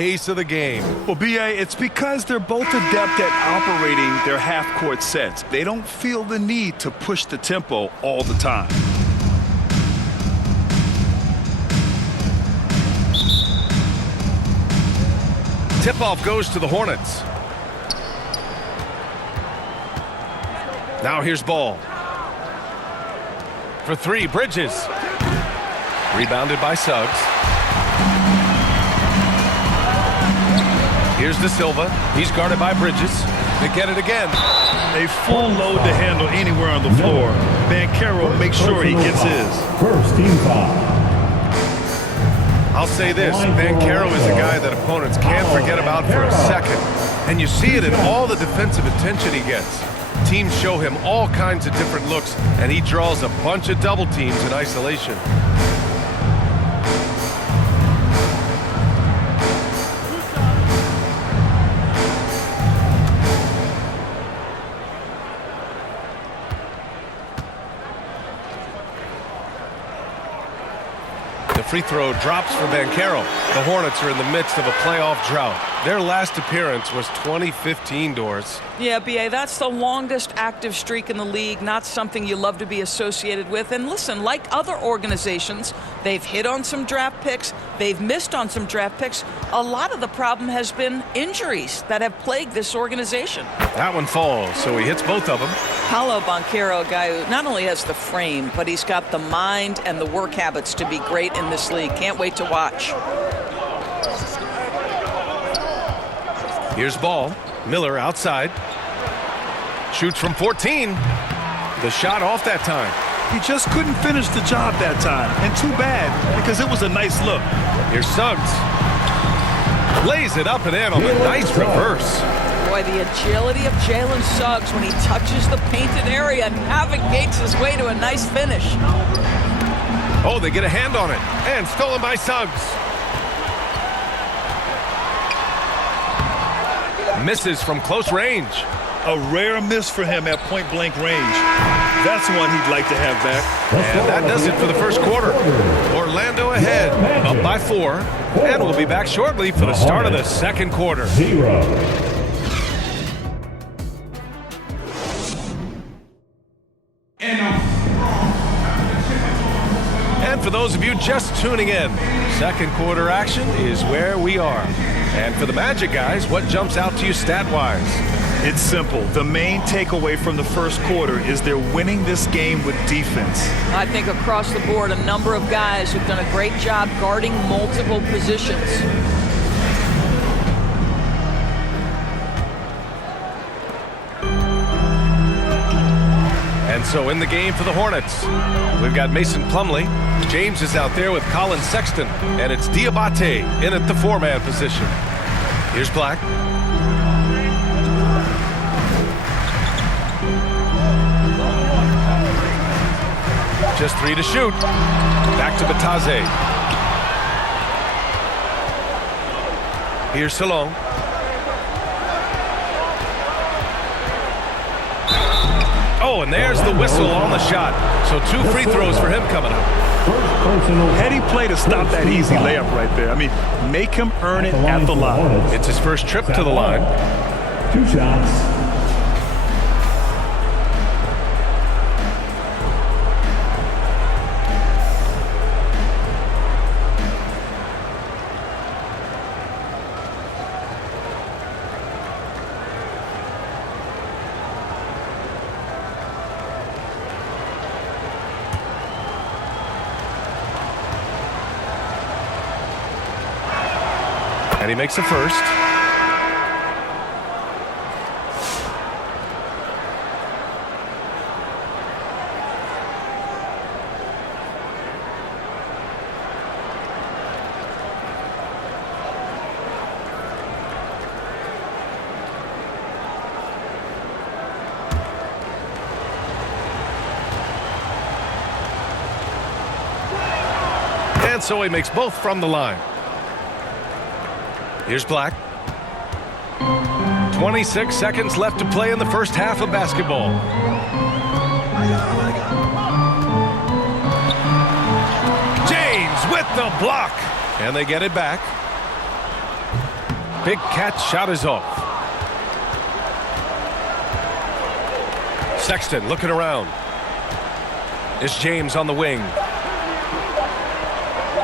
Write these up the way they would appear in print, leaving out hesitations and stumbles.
pace of the game. Well, B.A., it's because they're both adept at operating their half-court sets. They don't feel the need to push the tempo all the time. Tip-off goes to the Hornets. Now here's ball. For three, Bridges. Rebounded by Suggs. Here's De Silva. He's guarded by Bridges. They get it again. A full load to handle anywhere on the floor. Banchero makes sure he gets his. First team foul. I'll say this, Banchero is a guy that opponents can't forget about for a second. And you see it in all the defensive attention he gets. Teams show him all kinds of different looks, and he draws a bunch of double teams in isolation. The free throw drops for Banchero. The Hornets are in the midst of a playoff drought. Their last appearance was 2015, Doris. Yeah, B.A., that's the longest active streak in the league, not something you love to be associated with. And listen, like other organizations, they've hit on some draft picks, they've missed on some draft picks. A lot of the problem has been injuries that have plagued this organization. That one falls, so he hits both of them. Paolo Banchero, a guy who not only has the frame, but he's got the mind and the work habits to be great in this league. Can't wait to watch. Here's ball. Miller outside. Shoots from 14. The shot off that time. He just couldn't finish the job that time. And too bad, because it was a nice look. Here's Suggs. Lays it up and in on the nice reverse. Boy, the agility of Jalen Suggs when he touches the painted area and navigates his way to a nice finish. Oh, they get a hand on it. And stolen by Suggs. Misses from close range. A rare miss for him at point-blank range. That's one he'd like to have back. And that does it for the first quarter. Orlando ahead, up by 4. And we'll be back shortly for the start of the second quarter. 0. And for those of you just tuning in, second quarter action is where we are. And for the Magic guys, what jumps out to you stat-wise? It's simple. The main takeaway from the first quarter is they're winning this game with defense. I think across the board, a number of guys who've done a great job guarding multiple positions. And so in the game for the Hornets, we've got Mason Plumlee. James is out there with Colin Sexton, and it's Diabate in at the 4-man position. Here's Black. Just 3 to shoot. Back to Bataze. Here's Salon. Oh, and there's the whistle on the shot. So 2 free throws for him coming up. Heady play to stop that easy layup right there. I mean, make him earn it at the line. It's his first trip to the line. 2 shots. And he makes the first. And so he makes both from the line. Here's Black. 26 seconds left to play in the first half of basketball. James with the block. And they get it back. Big catch, shot is off. Sexton looking around. It's James on the wing.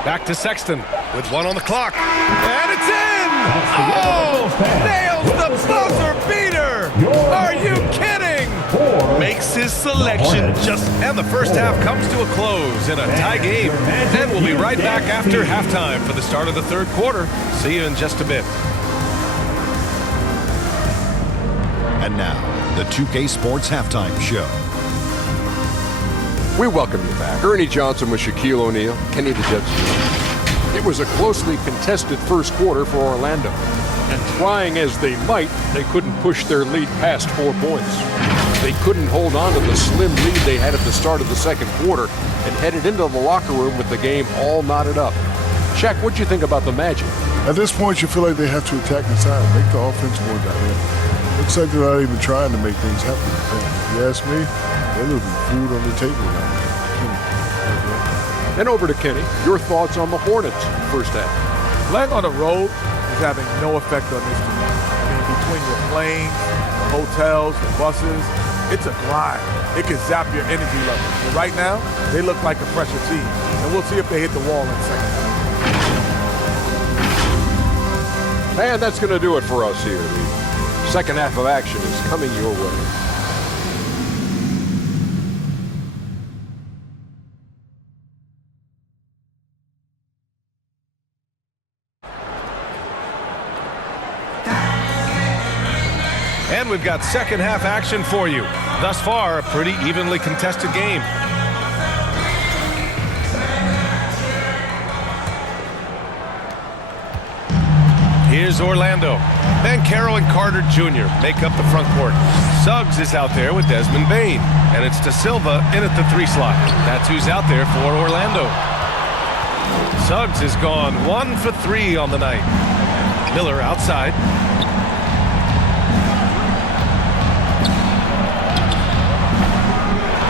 Back to Sexton with one on the clock. And it's in! Oh! Nails the buzzer beater! Are you kidding? Makes his selection just... And the first half comes to a close in a tie game. And we'll be right back after halftime for the start of the third quarter. See you in just a bit. And now, the 2K Sports Halftime Show. We welcome you back. Ernie Johnson with Shaquille O'Neal, Kenny the Jet Stewart. It was a closely contested first quarter for Orlando. And trying as they might, they couldn't push their lead past 4 points. They couldn't hold on to the slim lead they had at the start of the second quarter and headed into the locker room with the game all knotted up. Shaq, what'd you think about the Magic? At this point, you feel like they have to attack inside, make the offense more dynamic. Looks like they're not even trying to make things happen. If you ask me, they're leaving food on the table now. And over to Kenny. Your thoughts on the Hornets first half? Playing on the road is having no effect on this team. I mean, between your planes, the hotels, the buses, it's a grind. It can zap your energy level. But right now, they look like a fresher team. And we'll see if they hit the wall in the second half. And that's going to do it for us here. The second half of action is coming your way. And we've got second half action for you. Thus far, a pretty evenly contested game. Here's Orlando. Banchero and Carter Jr. make up the front court. Suggs is out there with Desmond Bane. And it's De Silva in at the 3 slot. That's who's out there for Orlando. Suggs has gone 1 for 3 on the night. Miller outside.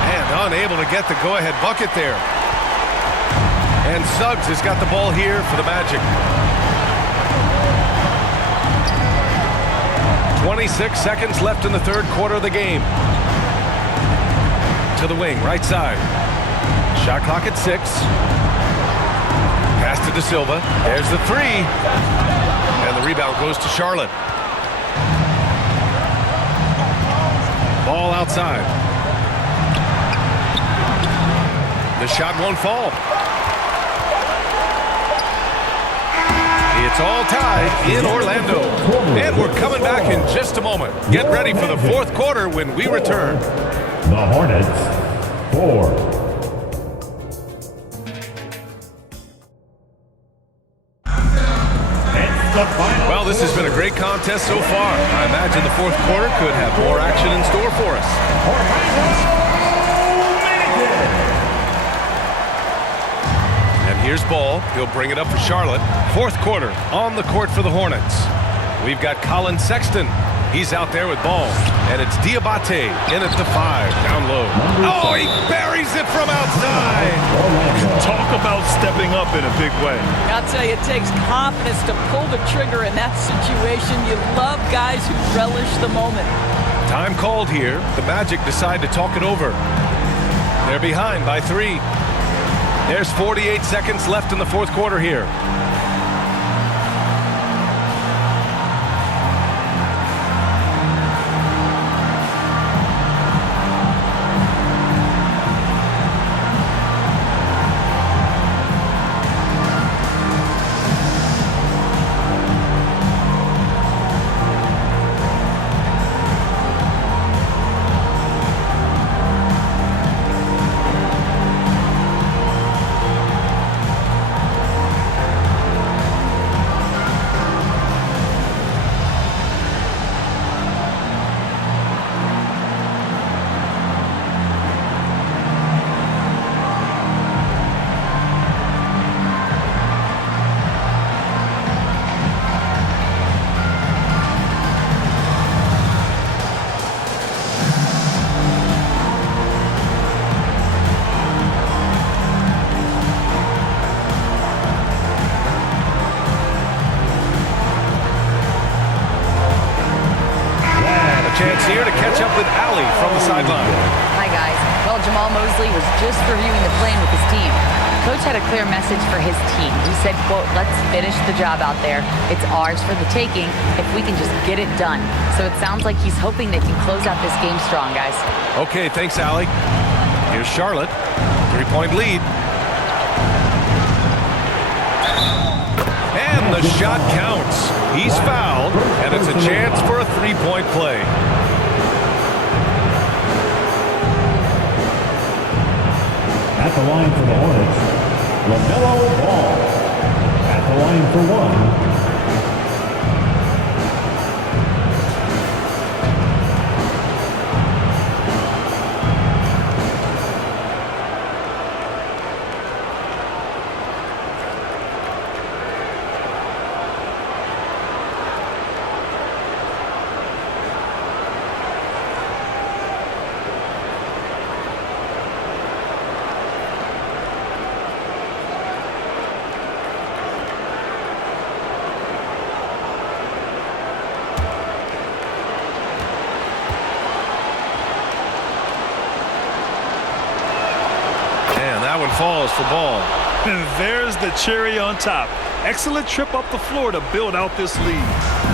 And unable to get the go-ahead bucket there. And Suggs has got the ball here for the Magic. 26 seconds left in the third quarter of the game. To the wing, right side. Shot clock at 6. Pass to De Silva. There's the 3. And the rebound goes to Charlotte. Ball outside. The shot won't fall. It's all tied in Orlando. And we're coming back in just a moment. Get ready for the fourth quarter when we return. The Hornets, 4. Well, this has been a great contest so far. I imagine the fourth quarter could have more action in store for us. Here's Ball. He'll bring it up for Charlotte. Fourth quarter on the court for the Hornets. We've got Colin Sexton. He's out there with Ball. And it's Diabate in at the 5, down low. Oh, he buries it from outside. Talk about stepping up in a big way. I'll tell you, it takes confidence to pull the trigger in that situation. You love guys who relish the moment. Time called here. The Magic decide to talk it over. They're behind by 3. There's 48 seconds left in the fourth quarter here. chance here to catch up with Allie from the sideline. Hi, guys. Well, Jamal Mosley was just reviewing the plan with his team. Coach had a clear message for his team. He said, quote, let's finish the job out there. It's ours for the taking if we can just get it done. So it sounds like he's hoping they can close out this game strong, guys. Okay, thanks, Allie. Here's Charlotte. 3-point lead. And the shot counts. He's fouled, and it's a chance for a 3-point play. At the line for the Hornets, LaMelo Ball. At the line for one. That one falls for Ball. And there's the cherry on top. Excellent trip up the floor to build out this lead.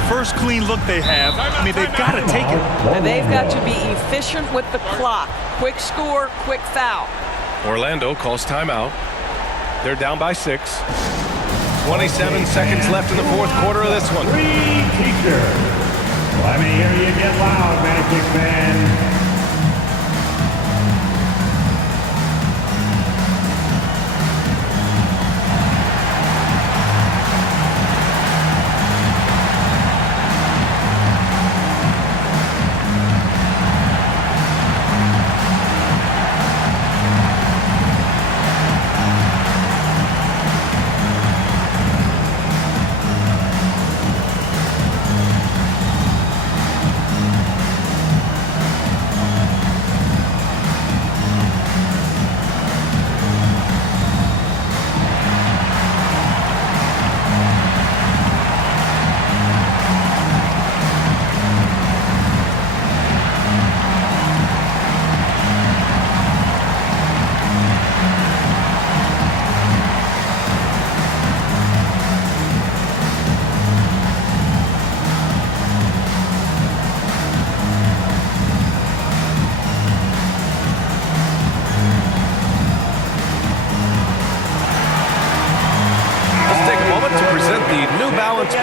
First clean look they have. I mean, they've got to take it. And they've got to be efficient with the clock. Quick score, quick foul. Orlando calls timeout. They're down by 6. 27 seconds left in the fourth quarter of this one. Free teacher. Let me hear you get loud, Magic Man.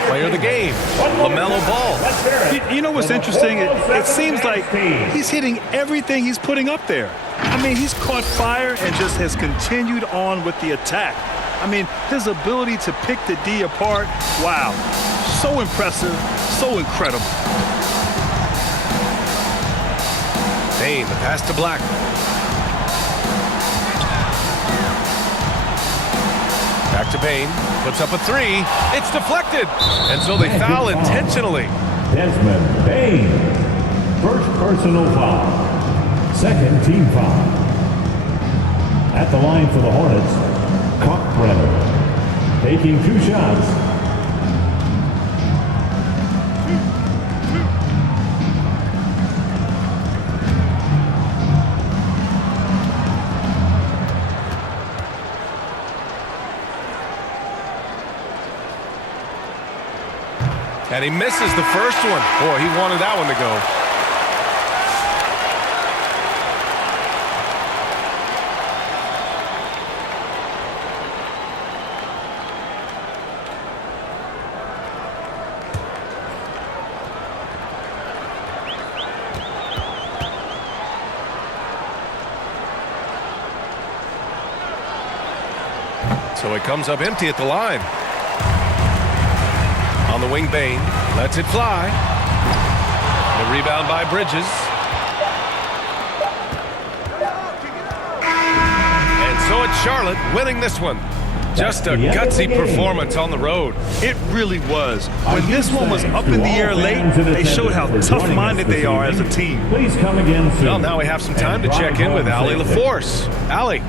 Player of the game, LaMelo Ball. You know what's interesting? It seems like he's hitting everything he's putting up there. I mean, he's caught fire and just has continued on with the attack. I mean, his ability to pick the D apart, wow. So impressive, so incredible. Payne, the pass to Black. Back to Payne, puts up a 3. It's deflected, and so they foul intentionally. Desmond Payne, first personal foul, second team foul. At the line for the Hornets, Cockbrenner, taking 2 shots. And he misses the first one. Boy, he wanted that one to go. So it comes up empty at the line. On the wing, Payne lets it fly. The rebound by Bridges. And so it's Charlotte winning this one. Just a gutsy performance on the road. It really was. When this one was up in the air late, they showed how tough-minded they are as a team. Please come again soon. Well, now we have some time to check in with Allie LaForce. Allie.